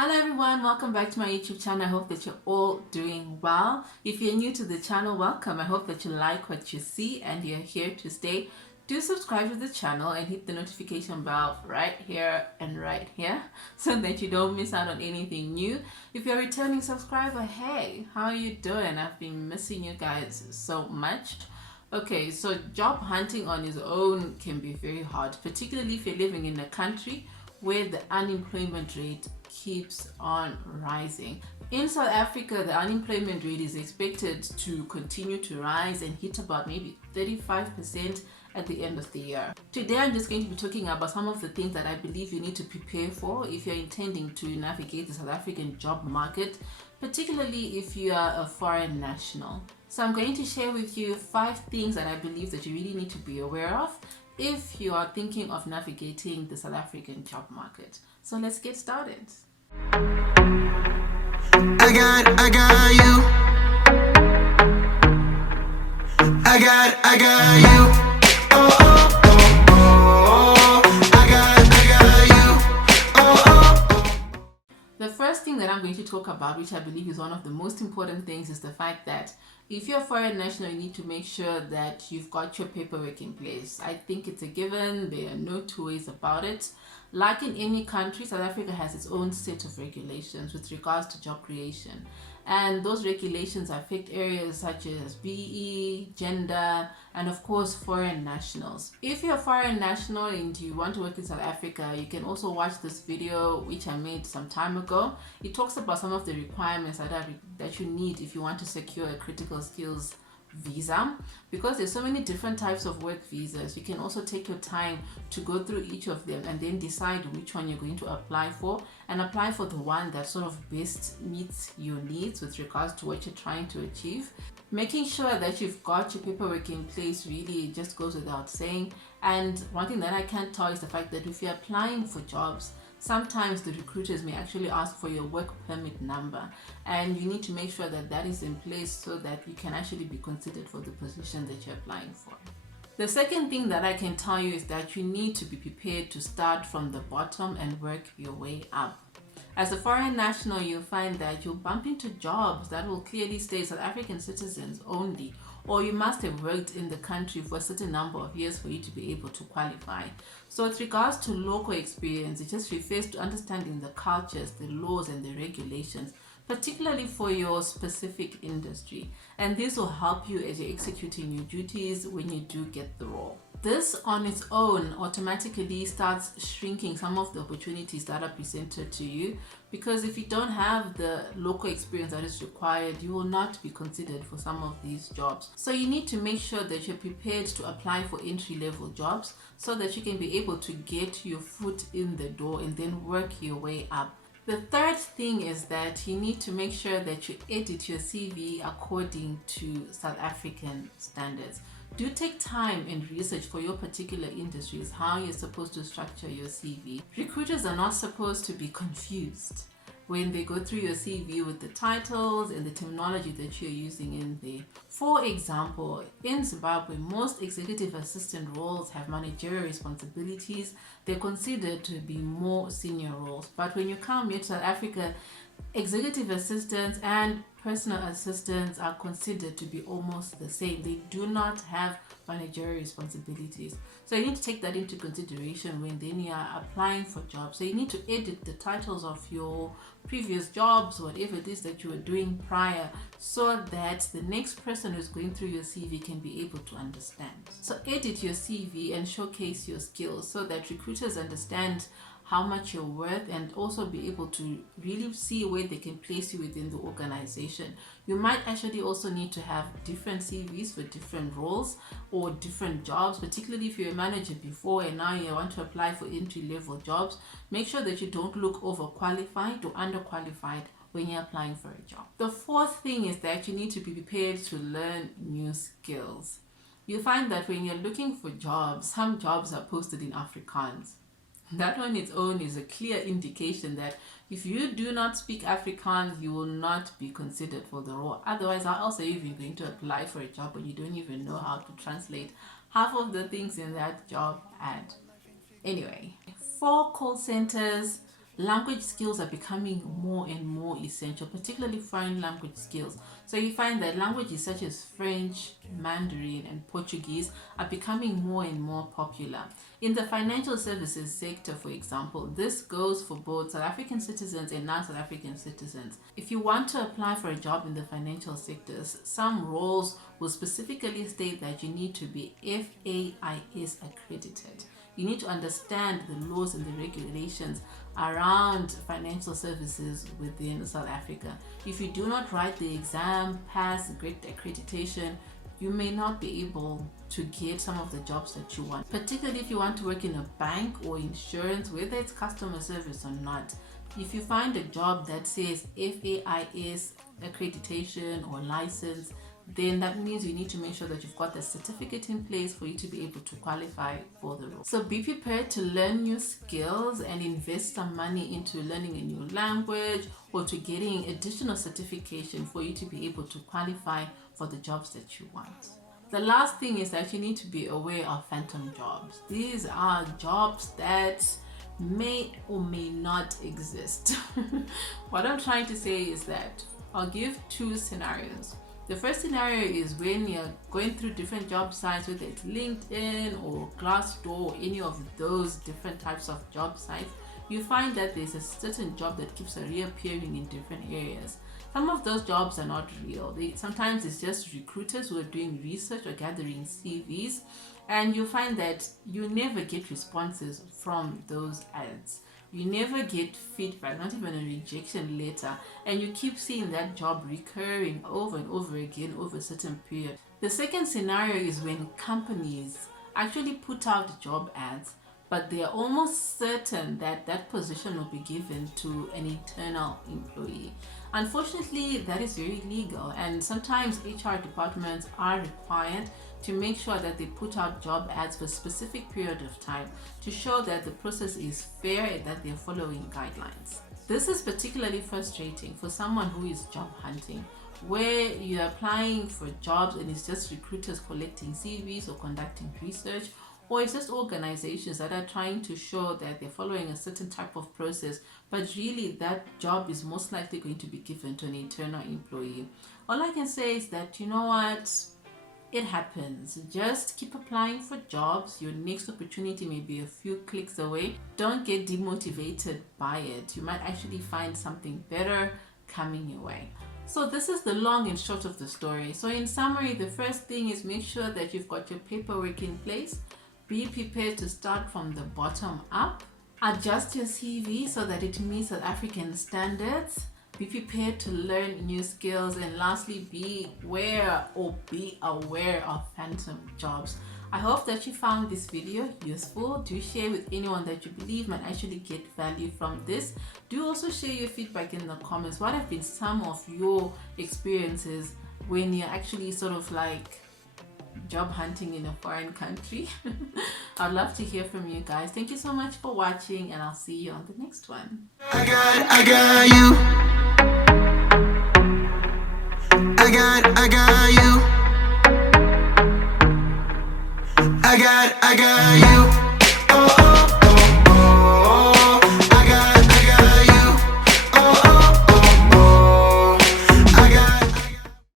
Hello everyone, welcome back to my YouTube channel. I hope that you're all doing well. If you're new to the channel, welcome. I hope that you like what you see and you're here to stay. Do subscribe to the channel and hit the notification bell right here and right here so that you don't miss out on anything new. If you're a returning subscriber, hey, how are you doing? I've been missing you guys so much. Okay, so job hunting on its own can be very hard, particularly if you're living in a country where the unemployment rate keeps on rising. In South Africa, the unemployment rate is expected to continue to rise and hit about maybe 35% at the end of the year. Today, I'm just going to be talking about some of the things that I believe you need to prepare for if you're intending to navigate the South African job market, particularly if you are a foreign national. So I'm going to share with you 5 things that I believe that you really need to be aware of if you are thinking of navigating the South African job market. So let's get started. I got you. I got you. Oh, oh, oh, oh. I got you. Oh, oh, oh. The first thing that I'm going to talk about, which I believe is one of the most important things, is the fact that if you're a foreign national, you need to make sure that you've got your paperwork in place. I think it's a given. There are no two ways about it. Like in any country, South Africa has its own set of regulations with regards to job creation. And those regulations affect areas such as BE, gender, and of course foreign nationals. If you're a foreign national and you want to work in South Africa, you can also watch this video which I made some time ago. It talks about some of the requirements that you need if you want to secure a critical skills visa. Because there's so many different types of work visas, you can also take your time to go through each of them and then decide which one you're going to apply for, and apply for the one that sort of best meets your needs with regards to what you're trying to achieve. Making sure that you've got your paperwork in place really just goes without saying. And one thing that I can't tell is the fact that if you're applying for jobs, sometimes the recruiters may actually ask for your work permit number, and you need to make sure that that is in place so that you can actually be considered for the position that you're applying for. The second thing that I can tell you is that you need to be prepared to start from the bottom and work your way up. As a foreign national, you'll find that you'll bump into jobs that will clearly say South African citizens only, or you must have worked in the country for a certain number of years for you to be able to qualify. So with regards to local experience, it just refers to understanding the cultures, the laws, and the regulations, particularly for your specific industry. And this will help you as you're executing your duties when you do get the role. This on its own automatically starts shrinking some of the opportunities that are presented to you, because if you don't have the local experience that is required, you will not be considered for some of these jobs. So you need to make sure that you're prepared to apply for entry-level jobs so that you can be able to get your foot in the door and then work your way up. The third thing is that you need to make sure that you edit your CV according to South African standards. Do take time and research for your particular industries how you're supposed to structure your CV. Recruiters are not supposed to be confused when they go through your CV with the titles and the terminology that you're using in there. For example, in Zimbabwe, most executive assistant roles have managerial responsibilities. They're considered to be more senior roles. But when you come here to South Africa, executive assistants and personal assistants are considered to be almost the same. They do not have managerial responsibilities. So you need to take that into consideration when then you are applying for jobs. So you need to edit the titles of your previous jobs, whatever it is that you were doing prior, so that the next person who's going through your CV can be able to understand. So edit your CV and showcase your skills so that recruiters understand how much you're worth, and also be able to really see where they can place you within the organization. You might actually also need to have different CVs for different roles or different jobs, particularly if you're a manager before and now you want to apply for entry-level jobs. Make sure that you don't look overqualified or underqualified when you're applying for a job. The fourth thing is that you need to be prepared to learn new skills. You find that when you're looking for jobs, some jobs are posted in Afrikaans. That on its own is a clear indication that if you do not speak Afrikaans, you will not be considered for the role. Otherwise, how else are you even going to apply for a job when you don't even know how to translate half of the things in that job ad? Anyway, for call centers, language skills are becoming more and more essential, particularly foreign language skills. So you find that languages such as French, Mandarin, and Portuguese are becoming more and more popular. In the financial services sector, for example, this goes for both South African citizens and non-South African citizens. If you want to apply for a job in the financial sectors, some roles will specifically state that you need to be FAIS accredited. You need to understand the laws and the regulations around financial services within South Africa. If you do not write the exam, pass great accreditation, you may not be able to get some of the jobs that you want, particularly if you want to work in a bank or insurance, whether it's customer service or not. If you find a job that says FAIS accreditation or license, then that means you need to make sure that you've got the certificate in place for you to be able to qualify for the role. So be prepared to learn new skills and invest some money into learning a new language or to getting additional certification for you to be able to qualify for the jobs that you want. The last thing is that you need to be aware of phantom jobs. These are jobs that may or may not exist. What I'm trying to say is that I'll give two scenarios. The first scenario is when you're going through different job sites, whether it's LinkedIn or Glassdoor or any of those different types of job sites, you find that there's a certain job that keeps reappearing in different areas. Some of those jobs are not real. Sometimes it's just recruiters who are doing research or gathering CVs, and you find that you never get responses from those ads. You never get feedback, not even a rejection letter, and you keep seeing that job recurring over and over again over a certain period. The second scenario is when companies actually put out job ads, but they are almost certain that that position will be given to an internal employee. Unfortunately, that is very illegal, and sometimes HR departments are required to make sure that they put out job ads for a specific period of time to show that the process is fair and that they're following guidelines. This is particularly frustrating for someone who is job hunting, where you're applying for jobs and it's just recruiters collecting CVs or conducting research, or it's just organizations that are trying to show that they're following a certain type of process, but really that job is most likely going to be given to an internal employee. All I can say is that, you know what? It happens. Just keep applying for jobs. Your next opportunity may be a few clicks away. Don't get demotivated by it. You might actually find something better coming your way. So this is the long and short of the story. So in summary, the first thing is make sure that you've got your paperwork in place. Be prepared to start from the bottom up. Adjust your CV so that it meets South African standards. Be prepared to learn new skills, and lastly, be aware of phantom jobs. I hope that you found this video useful. Do share with anyone that you believe might actually get value from this. Do also share your feedback in the comments. What have been some of your experiences when you're actually sort of like job hunting in a foreign country? I'd love to hear from you guys. Thank you so much for watching, and I'll see you on the next one. I got you. I got you. I got you.